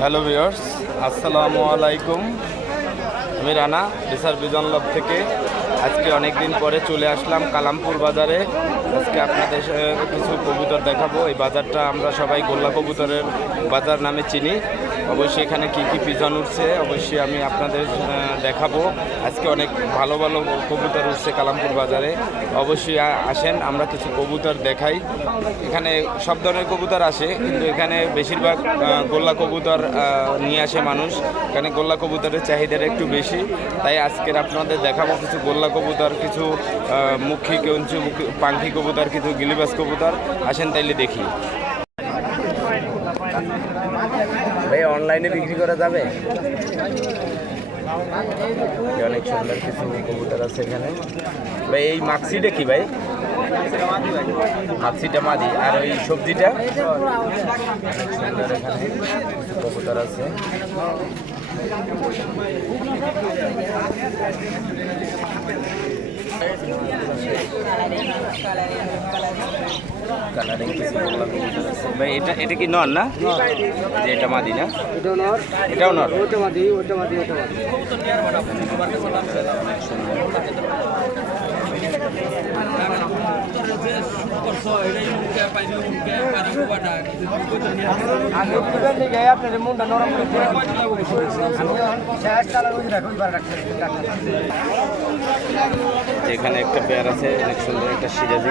Hello viewers আসসালামু আলাইকুম আমি রানা বিশার বিজন লব থেকে। আজকে অনেক দিন পরে চলে আসলাম কালামপুর বাজারে। আজকে আপনাদের কিছু কবুতর দেখাবো। এই বাজারটা আমরা সবাই গোল্লা কবুতরের বাজার নামে চিনি। অবশ্যই এখানে কি কি পিজন উঠছে, অবশ্যই আমি আপনাদের দেখাবো। আজকে অনেক ভালো ভালো কবুতর উঠছে কালামপুর বাজারে। অবশ্যই আসেন, আমরা কিছু কবুতর দেখাই। এখানে সব ধরনের কবুতর আসে, কিন্তু এখানে বেশিরভাগ গোল্লা কবুতর নিয়ে আসে মানুষ। এখানে গোল্লা কবুতরের চাহিদাটা একটু বেশি। তাই আজকের আপনাদের দেখাবো কিছু গোল্লা কবুতর, কিছু মুখী কিছু পাঙ্খি কবুতর, কিছু গিলিবাস কবুতর। আসেন তাইলে দেখি। ভাই অনলাইনে বিক্রি করা যাবে? অনেক সুন্দর কিছু কবুতর আছে এখানে। ভাই, এই মাক্সিটা কি ভাই? মাক্সিটা মাদি। আর ওই সবজিটা? কবুতর আছে। কালারিং ভাই এটা এটা কি নর না? যে এটা মাদি না? এটাও নর। এটাও নর? ওটা মাদি ওটা মাদি ওটা মাদি। যেখানে একটা পেয়ার আছে অনেক সুন্দর একটা সিরাজি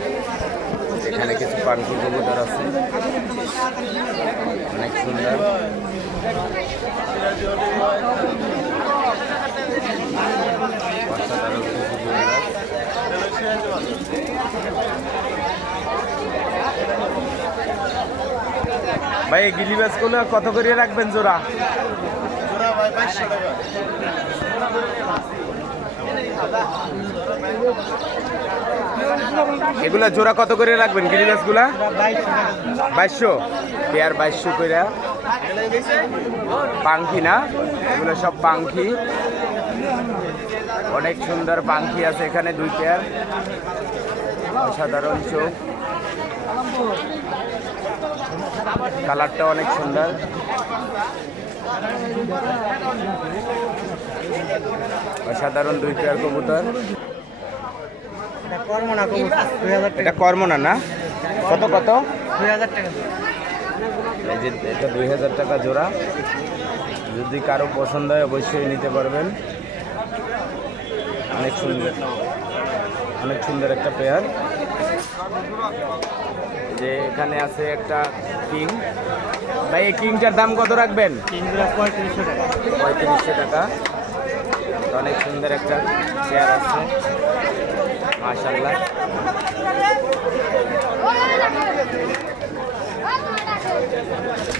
পাঙ্কি কবুতর আছে। অনেক সুন্দর। ভাই এই গিলিবাসগুলো কত করে রাখবেন জোড়া? এগুলা জোড়া কত করে রাখবেন গিরিবাসগুলা বাইশশো। পেয়ার বাইশশো করে। পাঙ্খি না? এগুলো সব পাঙ্খি। অনেক সুন্দর পাঙ্খি আছে এখানে দুই পেয়ার। অসাধারণ চোখ। কালারটা অনেক সুন্দর। অসাধারণ দুই পেয়ার কবুতর। এটা কর্ম না না? কত কত? দুই হাজার টাকা। এই যে এটা দুই হাজার টাকা জোড়া। যদি কারও পছন্দ হয় অবশ্যই নিতে পারবেন। অনেক সুন্দর অনেক সুন্দর একটা পেয়ার যে এখানে আছে একটা কিং ভাই এই কিংটার দাম কত রাখবেন? পঁয়ত্রিশশো টাকা। পঁয়ত্রিশশো টাকা। অনেক সুন্দর একটা চেয়ার আছে। মাশাল্লাহ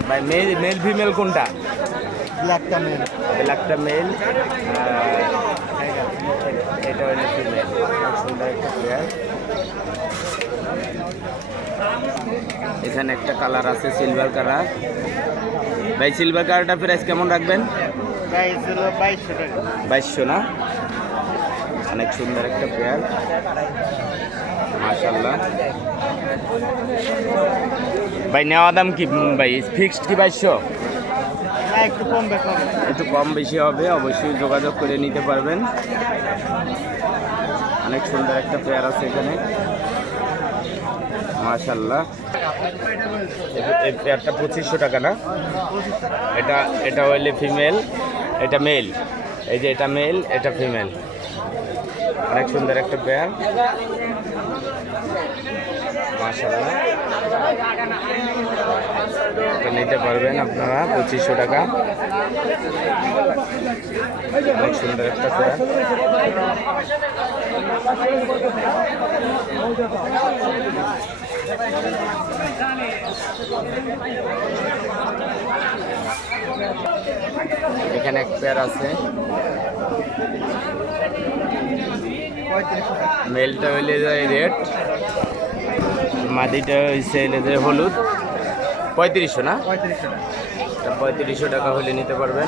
ভাই মেল মেল ফিমেল কোনটা? ব্ল্যাকটা মেল ব্ল্যাকটা মেল এটা হলো ফিমেল সুন্দর একটা চেয়ার এখানে একটা কালার আছে সিলভার কালার ভাই সিলভার কালারটা প্রাইস কেমন রাখবেন? বাইশশো না? অনেক সুন্দর একটা পেয়ার। মাশাল্লাহ ভাই, নেওয়া দাম কি? ভাই ফিক্সড কি বাইশশো? একটু কম একটু কম বেশি হবে, অবশ্যই যোগাযোগ করে নিতে পারবেন। অনেক সুন্দর একটা পেয়ার আছে এখানে। মাশাল্লাহ এই পেয়ারটা পঁচিশশো টাকা না? এটা এটা হইলে ফিমেল এটা মেল এই যে এটা মেল এটা ফিমেল অনেক সুন্দর একটা পেয়ার মাশাল্লাহ এটা নিতে পারবেন আপনারা, পঁচিশশো টাকা। অনেক সুন্দর একটা পেয়ার এখানে এক পেয়ার আছে। মেলটা হইলে যায় রেড মাদিটা হইলে যায় হলুদ। পঁয়ত্রিশশো না? পঁয়ত্রিশশো টাকা হলে নিতে পারবেন।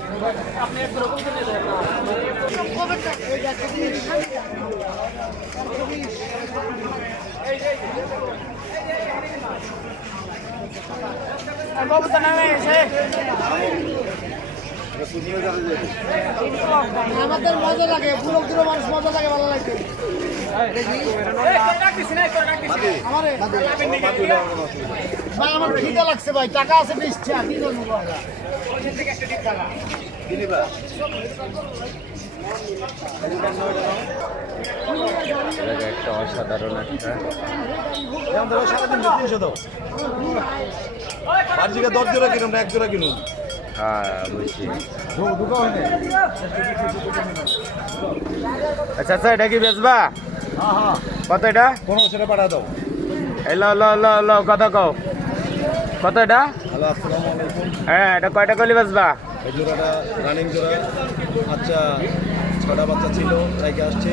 আমাদের মজা লাগে, বুড়ো বুড়ো মানুষ মজা লাগে ভালো লাগে। ভাই, আমার খিদে লাগছে, ভাই, টাকা আছে বিশ টাকা, কি করব একটা অসাধারণ একটা বার্ষিকে দশ জোড়া কিনুন না এক জোড়া কিনুন হ্যাঁ বুঝছি আচ্ছা আচ্ছা এটা কি বেচবা কত দাও কত এটা কয়টা করলে বেচবা? এই জোড়াটা রানিং জোড়া। বাচ্চা ছটা বাচ্চা ছিল তাইকে আসছে।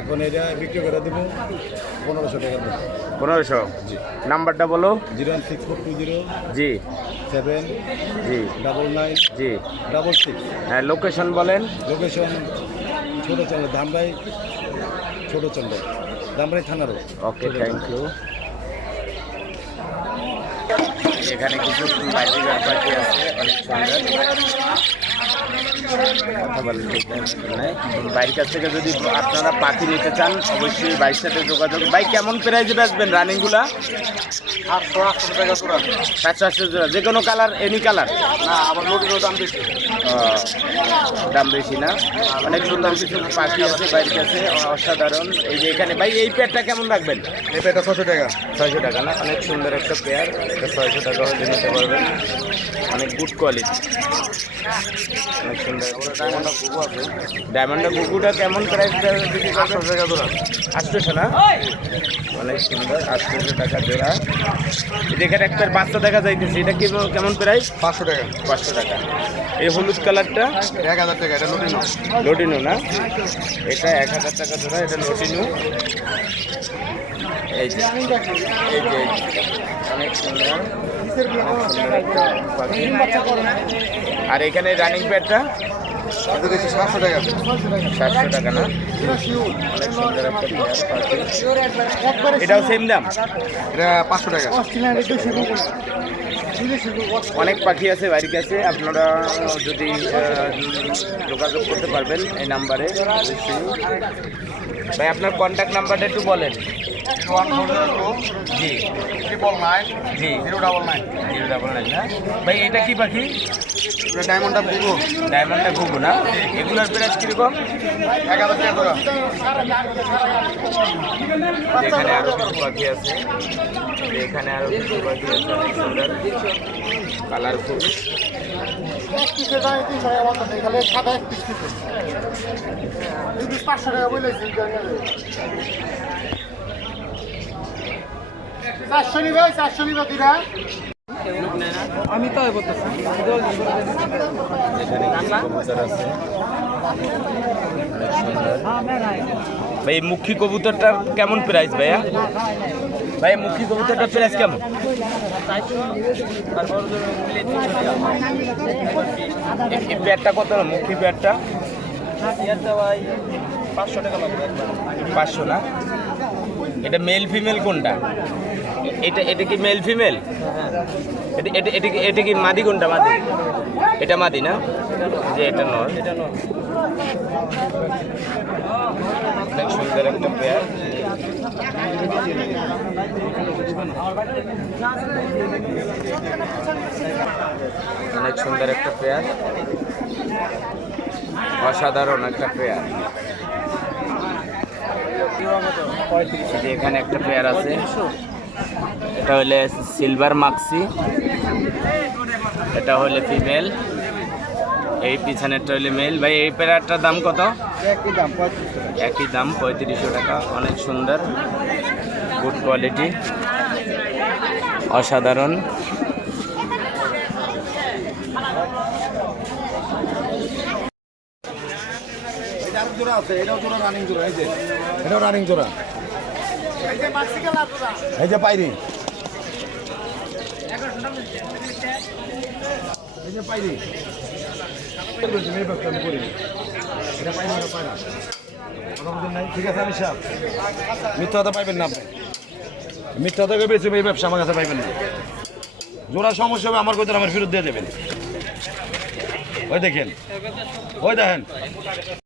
এখন এটা বিক্রি করে দেবো। পনেরোশো টাকা দেবো। পনেরোশো? জি। নাম্বারটা বলো। Zero one six four two zero. জি। সেভেন জি। ডাবল নাইন জি। Double six. হ্যাঁ লোকেশন বলেন। লোকেশন ছোটো চন্দ্র ধামরাই ছোটো চন্দ্র ধামরাই থানারও ওকে থ্যাংক ইউ এখানে কিছু পাখি আছে অনেক সুন্দর। বাইরের কাছ থেকে যদি আপনারা পাখি নিতে চান অবশ্যই বাইরের সাথে যোগাযোগ। বাইক কেমন প্রাইজে বেচবেন রানিংগুলা? আটশো আটশো টাকা জোড়া সাতশো আটশো জোড়া। যে কোনো কালার এনি কালার না আবার দাম বেশি। দাম বেশি না। অনেক সুন্দর কিছু পাখি আছে বাইরের কাছে অসাধারণ। এই যে এখানে ভাই এই পেয়ারটা কেমন রাখবেন? এই পেটা ছশো টাকা। ছয়শো টাকা না? অনেক সুন্দর একটা পেয়ার এটা ছয়শো টাকা হলে নিতে পারবেন অনেক গুড কোয়ালিটি অনেক সুন্দর। ডায়মন্ডের বুকুটা কেমন প্রাইস করবেন টাকা জোড়া। আটশোশো না? অনেক সুন্দর আটশোশো টাকা জোড়া। যেখানে একটা বাচ্চা দেখা যাইতেছে এটা কি কেমন প্রাইস পাঁচশো টাকা। পাঁচশো টাকা। এই হলুদ কালারটা? এক হাজার টাকা এটা লুটিনো। লটিনু না? এটা এক হাজার টাকা জোড়া এটা লটিনু। এই যে এই যে এই যে। অনেক সুন্দর। আর এখানে রানিং প্যাডটা সাতশো টাকা। সাতশো টাকা। না? এটাও সেম দাম? এটা পাঁচশো টাকা। অনেক পাখি আছে বাড়ির কাছে। আপনারা যদি যোগাযোগ করতে পারবেন এই নাম্বারে। ভাই আপনার কন্ট্যাক্ট নাম্বারটা একটু বলেন। ওয়ান ফোর জি। ট্রিপল নাইন জি। Zero double nine. Zero double nine না? ভাই এটা কি পাখি? ডায়মন্ডটা বুকো ডায়মন্ডটা ঘুঘু। না? এগুলোর প্রাইস কীরকম? এক হাজার টাকা জোড়া এখানে আরও কিছু পাখি আছে। এখানে আরও কিছু পাখি আছে অনেক সুন্দর। কালারফুল দামে তিনশো টাকা বন্ধ নেই তাহলে সাদা এক পিস পিসে দুই পিস পাঁচশো টাকা বলেছি চারশো নিবে চারশো নিবে দুইটা। আমি তো বলতেছি ভাই মুখী কবুতরটার কেমন প্রাইস ভাইয়া? ভাই মুখী কবুতরটার প্রাইস কেমন? এই- এই পেয়ারটা কত মুখী পেয়ারটা পাঁচশো টাকা লাগবে পাঁচশো না? এটা মেল ফিমেল কোনটা? এটা এটা কি মেল ফিমেল এটা এটা এটা কি এটা কি মাদি কোনটা, মাদি? এটা মাদি না? যে এটা নর অনেক সুন্দর একটা পেয়ার অনেক সুন্দর একটা পেয়ার অসাধারণ একটা পেয়ার যে এখানে একটা পেয়ার আছে। এটা হলে সিলভার মাক্সি এটা হলে ফিমেল এই পিছনেরটা হলে মেল ভাই এই পেয়ারটার দাম কত? একই দাম একই দাম পঁয়ত্রিশশো টাকা। অনেক সুন্দর। গুড কোয়ালিটি অসাধারণ এটা আরেক জোড়া আছে এটাও জোড়া রানিং জোড়া এই যে। এটাও রানিং জোড়া। এই যে পাইরি। এই যে এটা? ঠিক আছে আমি সাপ মিথ্যা কথা পাইবেন না আপনি। মিথ্যা থেকে বেশি এই ব্যবসা আমার কাছে পাইবেন না। জোড়া সমস্যা হবে আমার কথা আমার ফেরত দিয়ে দেবেন। ওই দেখেন। ওই দেখেন।